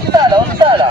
వస్తాడా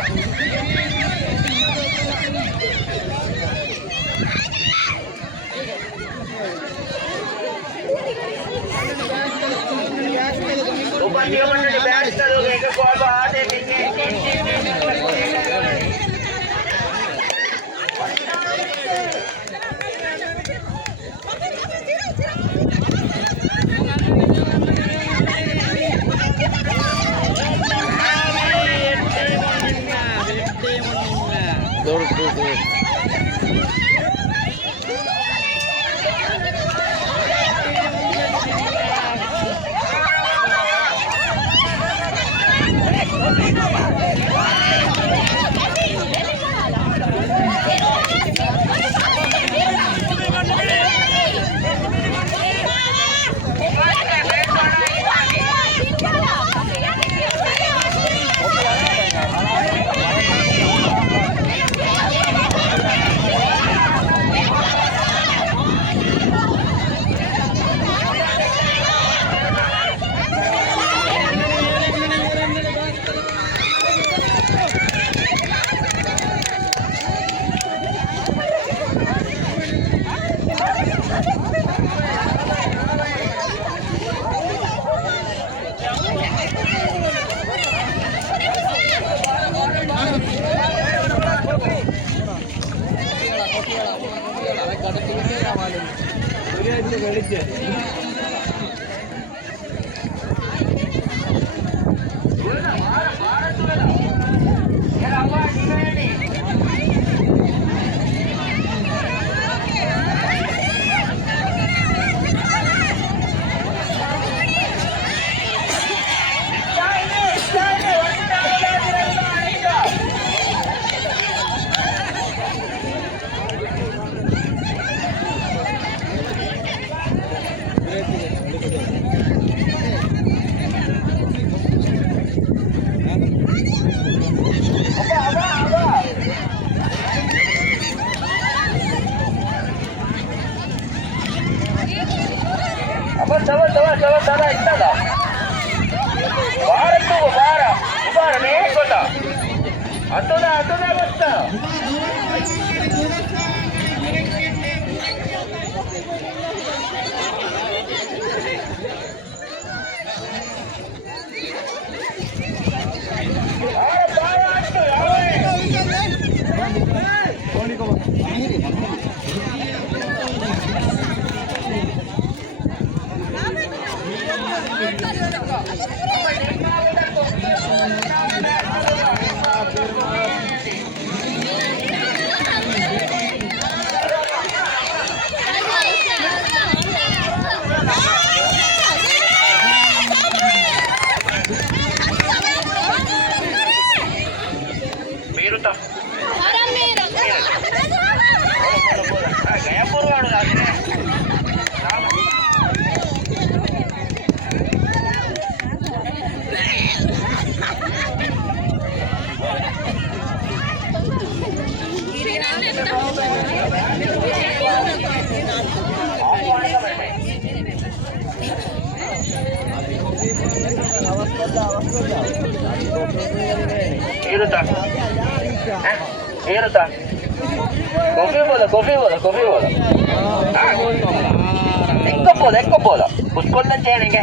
Ecco bola, buscollan చేయడానికి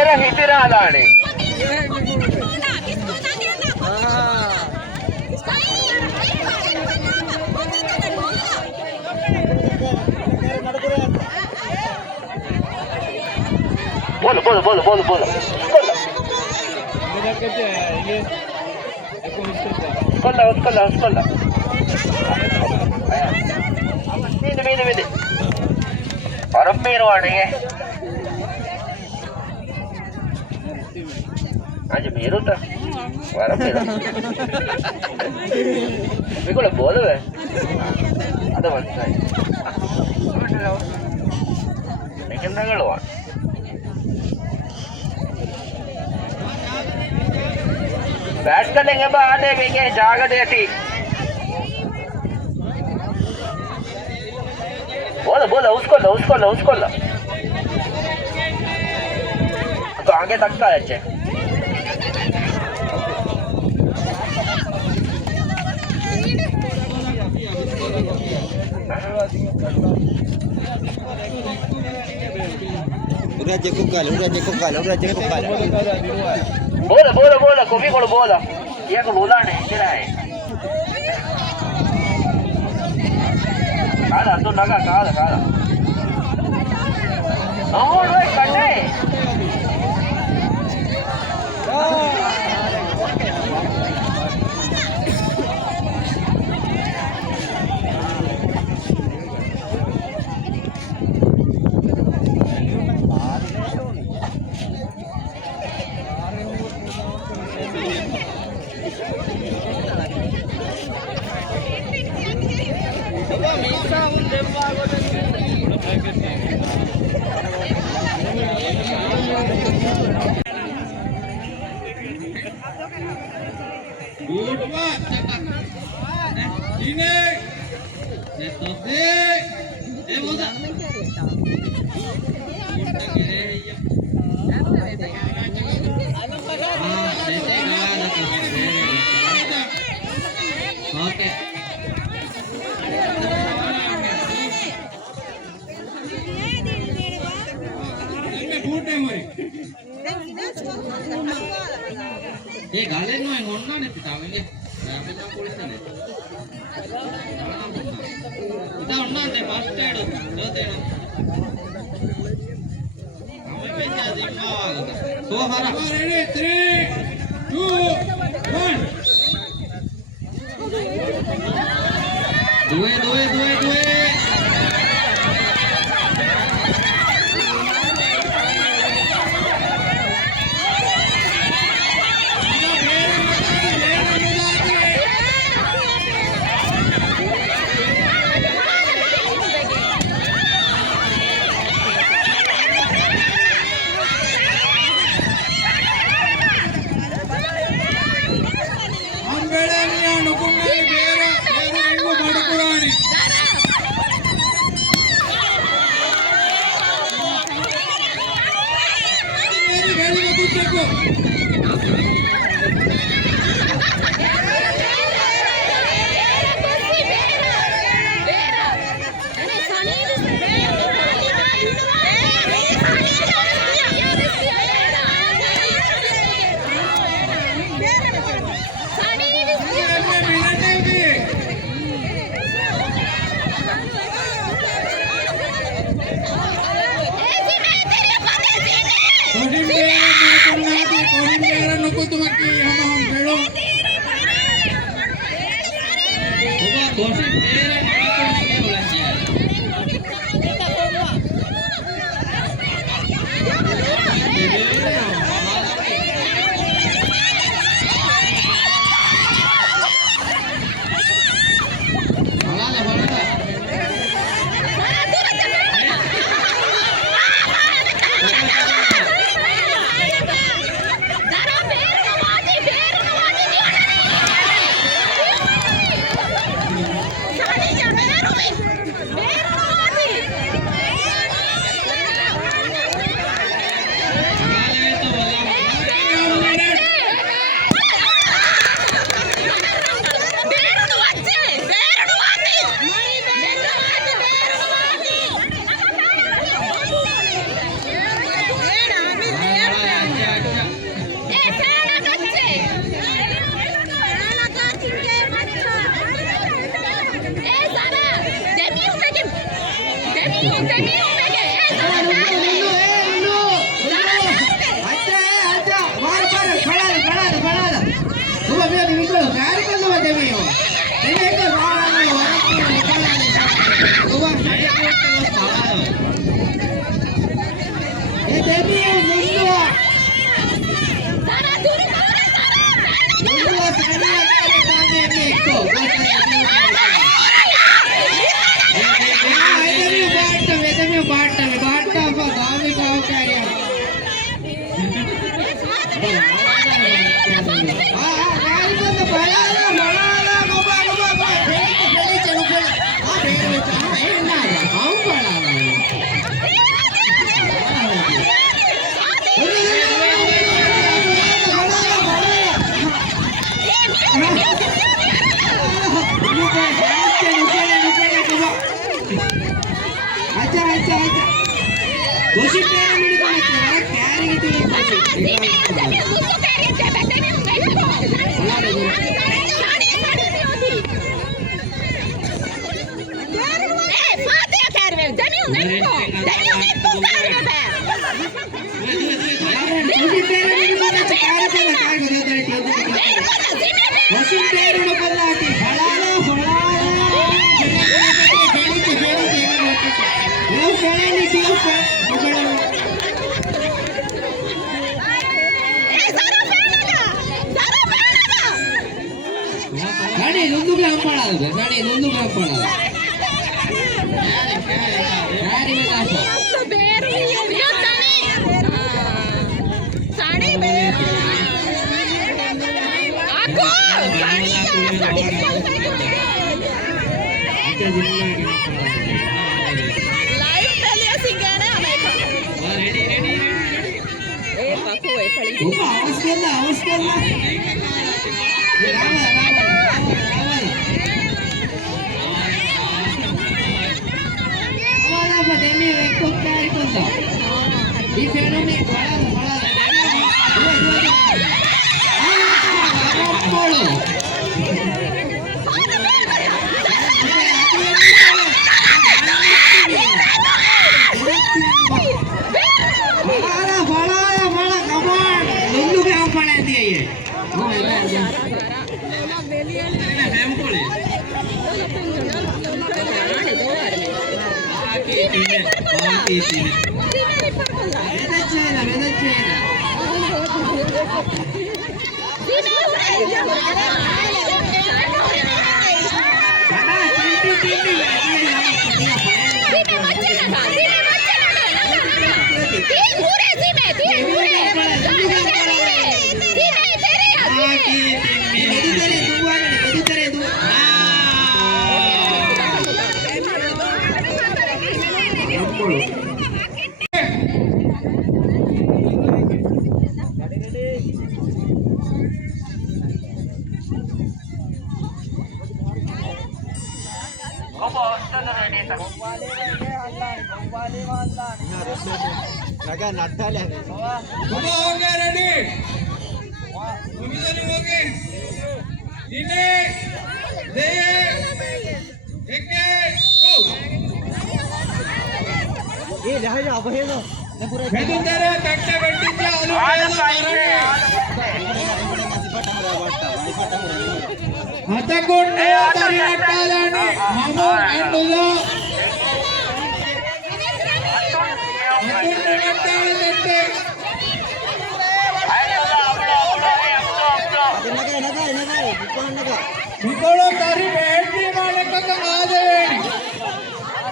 era hitirada ani बोलो बोलो बोलो बोलो उसको ला मीन और మీరు వాడిగే आज మీరు తా వారం మీరు మీకు బోలు ಅದು ಬಂತು ನಿಖಂದಗಳು बैठ कर लेंगे आधे बेगे जाग देती बोलो बोलो उसको लो तो आगे तकता है अच्छे udah cukup kali बोलो कॉफी को बोलो ये को बोला नहीं क्या है काला तो लगा काला और वो कटे ये गाले no ngoonna ne pitavenge rapena polistane ita onna ante first aid dotena ame pecha dimma agata so hara ready 3 2 1 दुए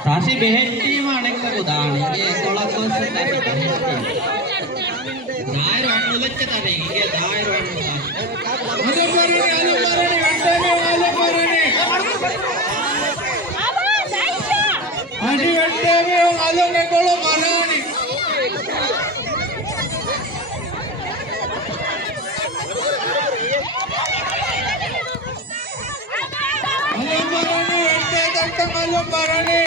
Tasi beheti mana kemudahan ini kalau kau sudah beheti. Dair orang ulat kita ni, ini dair orang ulat. Alu marani, alu marani. Adi ante me alu me kolo marani. Alu marani, ante tentang alu marani.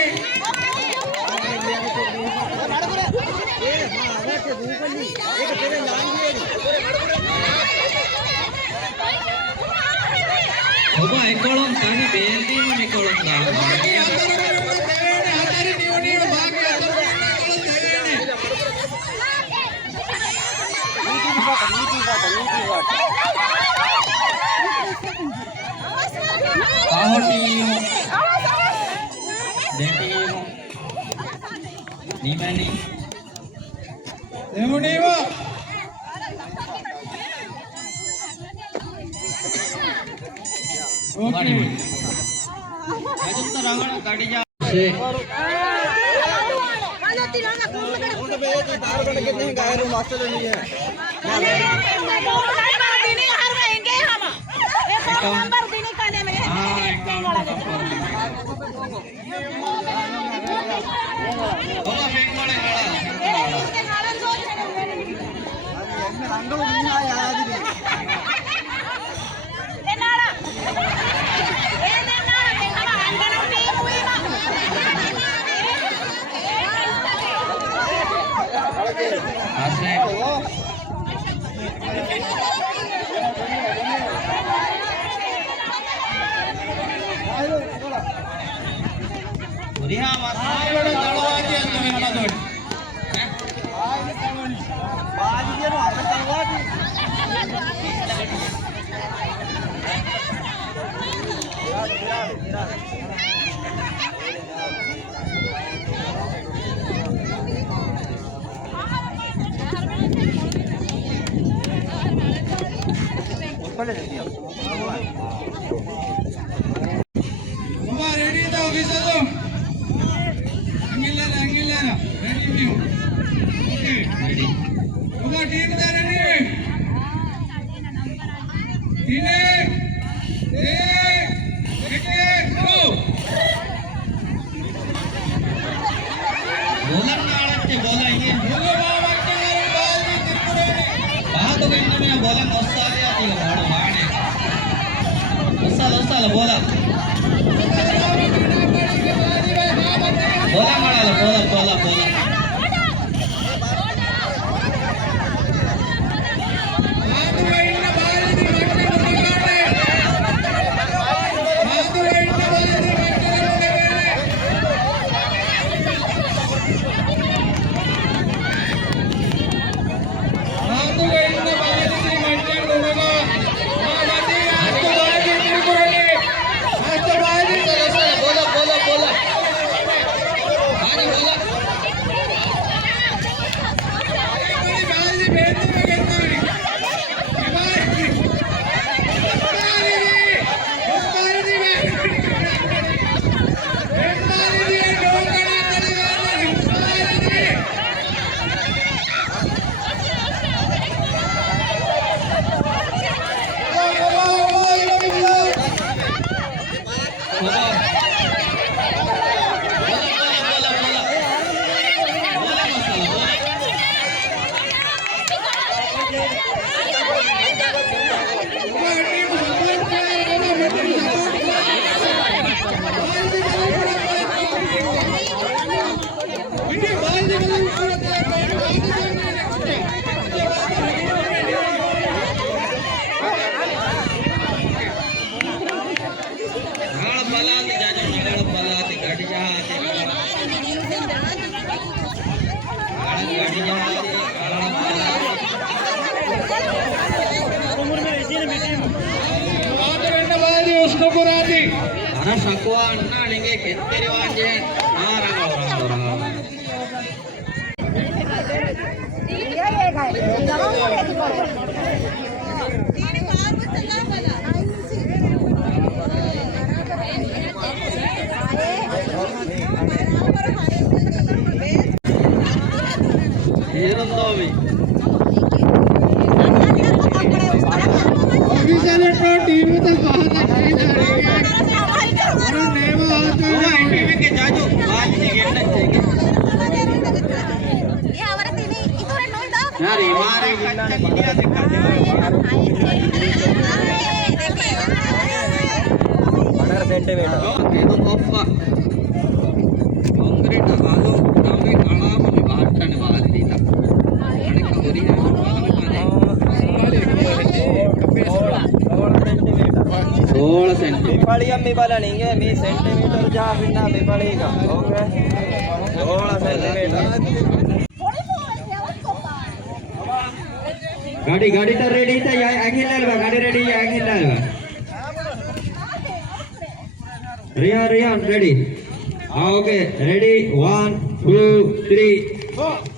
Oba ekolom tani bendi mo ekolom da. Kahoti. Deti. Nimani. Demuni mo. Okay अजून तर आम्हाला गाडी जा कितने गाय रो master नहीं है ready था officer तो अंगिला रेडी न्यू ओके रेडी होगा टीम था रेडी तीन एक गो बोलर काढते बोला हे बोलो बाबा के बाल भी तिरपुरे बात वेंट में बोला मसाले आती है भाड़ भाड़े मसाला बोला बोला माडाला बोला Karena sakuan nah ninge keteri wanje orang. मी बलणिंगे मी सेंटीमीटर जा बिना मी बळीगा ओके 16 सेंटीमीटर गाड़ी तो रेडी था या आंगिल बा गाड़ी रेडी या आंगिल बा रियान रेडी ओके रेडी 1 2 3 4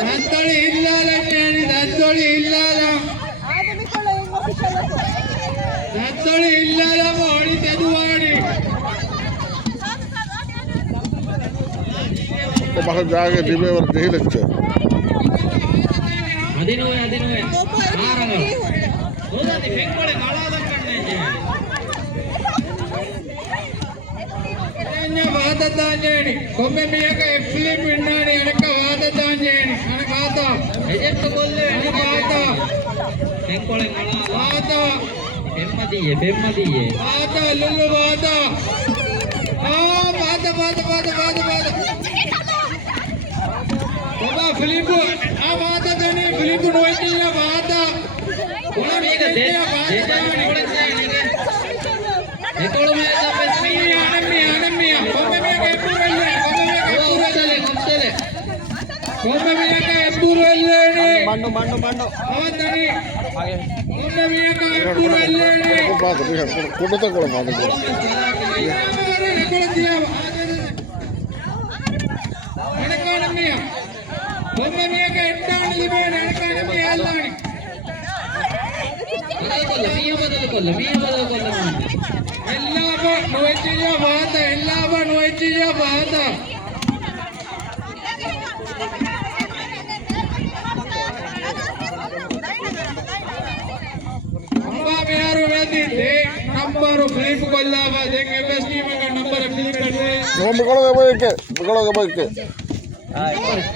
దంతోళి ఇల్లాలండి దంతోళి ఇల్లాల దంతోళి ఇల్లాల ఓడి తెదువాడి बाहर जाके डिब्बे और नहीं लगते अदिनोए मारंग होदादी बेंगोळे गाळाದ ಕಣ್ಣೆ enya వాదదాంజేని కొమ్మె మియక ఎఫ్లిప్ విన్నాడి అనక వాదదాంజేని అనకాత ಎಜೆಂಟ್ ಕೊಲ್ಲೆ అనకాత ಬೆಂಗೋಳೆ ಗಾಳಾದ వాత ಬೆಮ್ಮದಿಯೆ వాత లుల్లు వాత ఆ వాత వాత వాత వాత వాత బాబా ఫిలిప్ ఆ వాత దని ఫిలిప్ నోయిటిన వాత ಈಗ ದೇಶಾನಿ ಕೊಳಚಾಯನಿಗೆ ಎಕೋಳು ಮೇಲೆ ತಪ್ಪಿ ಆನಮ್ಮಿ ಕೊಮ್ಮೆ ಮಿಯಕ ಎಪ್ಪುರಲ್ಲೆ ಕೊಮ್ಮೆ ಮಿಯಕ ಎಪ್ಪುರಲ್ಲೇನಿ ಬಂಡು ಅವತ್ತನಿ ಕೊಮ್ಮೆ ಮಿಯಕ ಎಪ್ಪುರಲ್ಲೇನಿ बात नहीं है कोड तक कोड बात है అనకానమ్మియ కొమ్మೆ ಮಿಯಕ ಎಟ್ಟಾಣಿ ಲಿಬೇನೆ అనకానమ్మిಯ ಅಲ್ಲಾಣಿ ಮೀಯ ಬದಲು ಕೊಲ್ಲ ಎಲ್ಲಾಬ ನೋಯ್ಚಿಯ ಬಾತ ಅಮ್ಮ ಯಾರು ವೇದಿದ್ದೆ ನಂಬರು ಫಿಲಿಪ್ ಕೊಲ್ಲಾಬ ಜಂಗ ಎಫ್ಎಸ್ಟಿ ಮಗ ನಂಬರ್ ಫಿಲಿಪ್ ಕಡೆ हम बिगड़ो के भाई के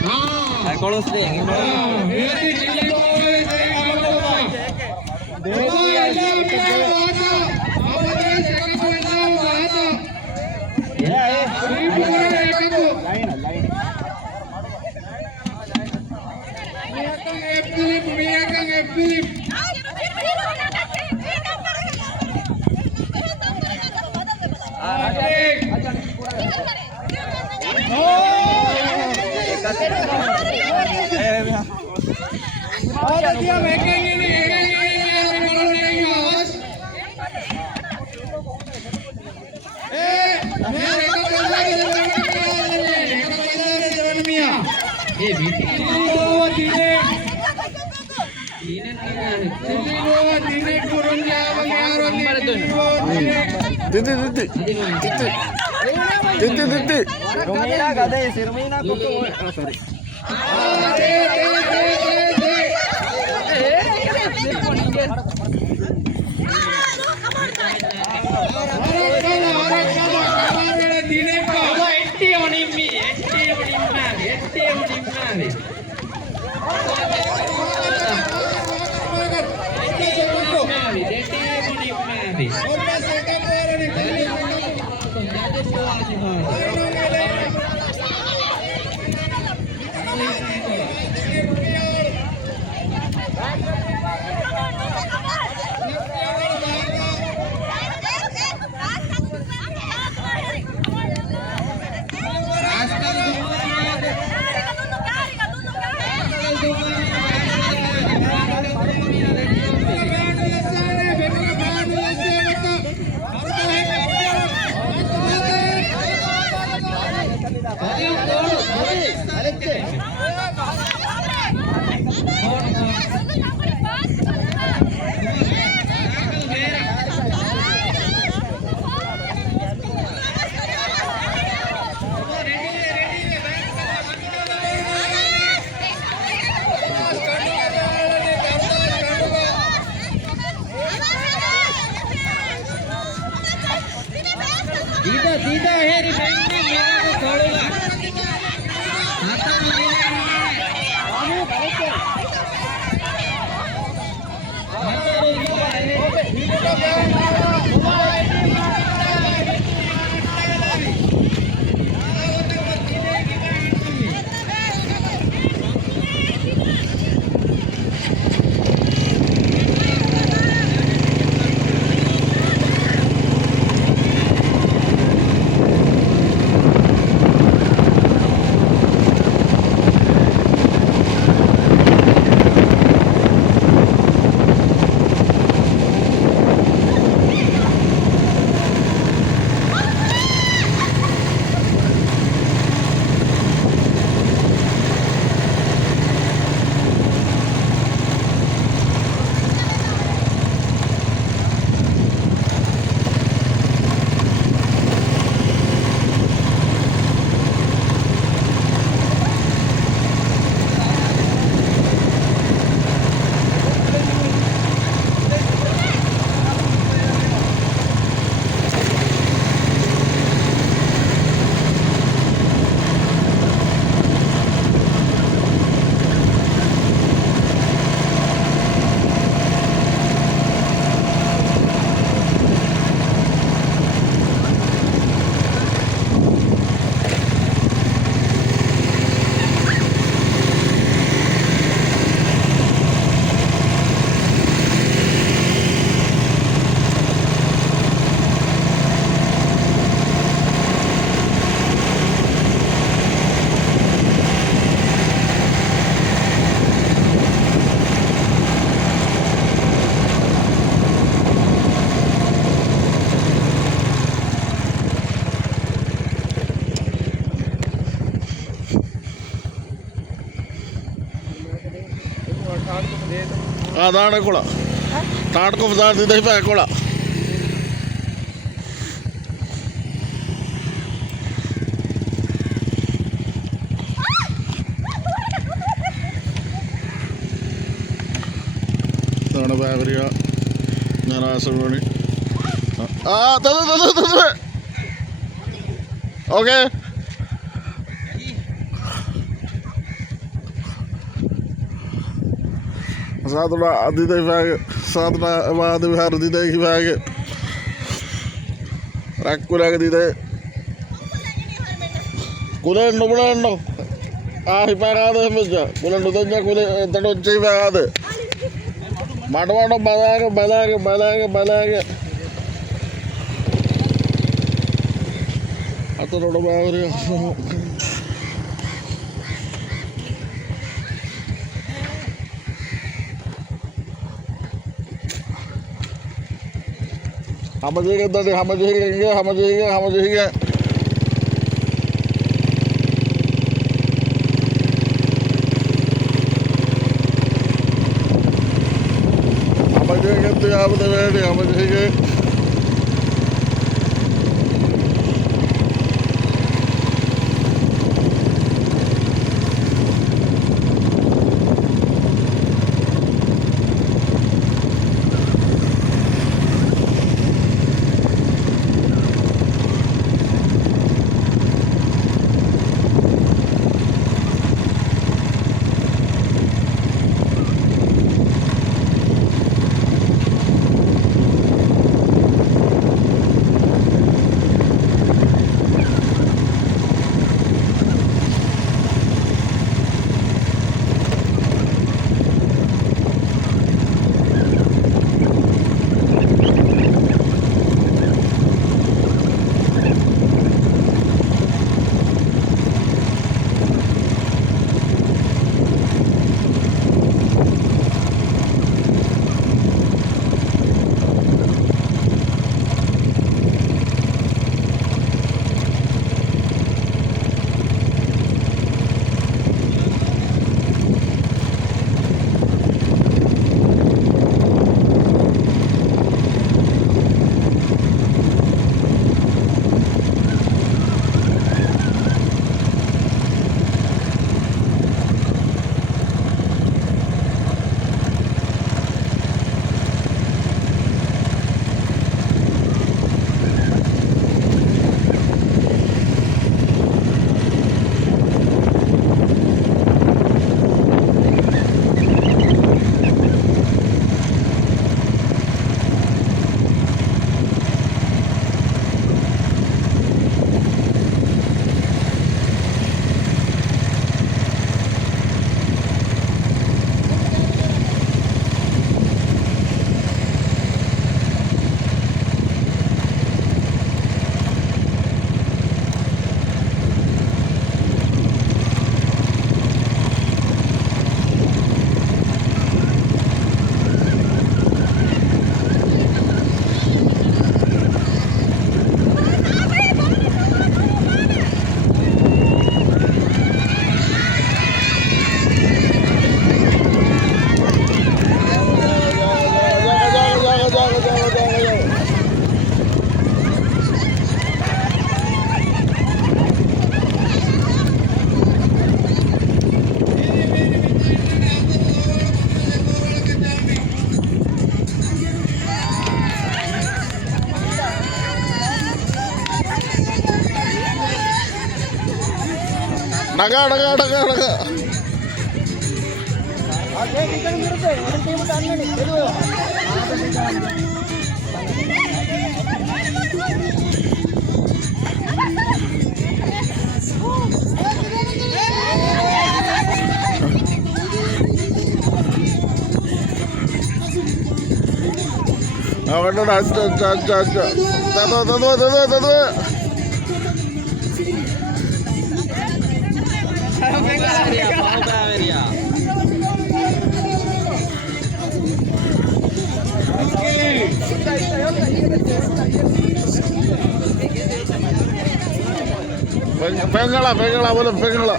हां ಕೊಳಸ್ಲಿ ವೇದಿ ಜಿಲ್ಲೆ ಹೋಗಲೇ ಸೇಗಾಬಾ ದೇವಾ ಎಲ್ಲ ಬಾತ ಅವರೇ ಸೆಕಂಡ್ ಎಲ್ಲ ಬಾತ ಫಿಲಿಪ್ ಕೊರ ಏಕಕು मियाकंग फिलिप दिद्दी Rumina gade sirumina kutu sorry Hasta അതാണ് കുളം. താഴേക്ക് ഇതേ കുളം. ഇതാണ് ബാവരിക ഞായറാഴ്ച. ആ ഓക്കെ. साधना आदिदे भाग साधना बाद विहार दिदे की भाग रकुला दिदे कुलन नुबड़नो आ हिपागादे मिजा कुलन नुदन्या कुले तडो चीवागादे माडवाडो बलागे बलागे बलागे बलागे अतरोडो बावरी हम जाएंगे दादी हम जाएंगे हम जाएंगे हम जाएंगे हम जाएंगे तो आप तो बैठे हम जाएंगे. Naga. Pengala, boleh pengala.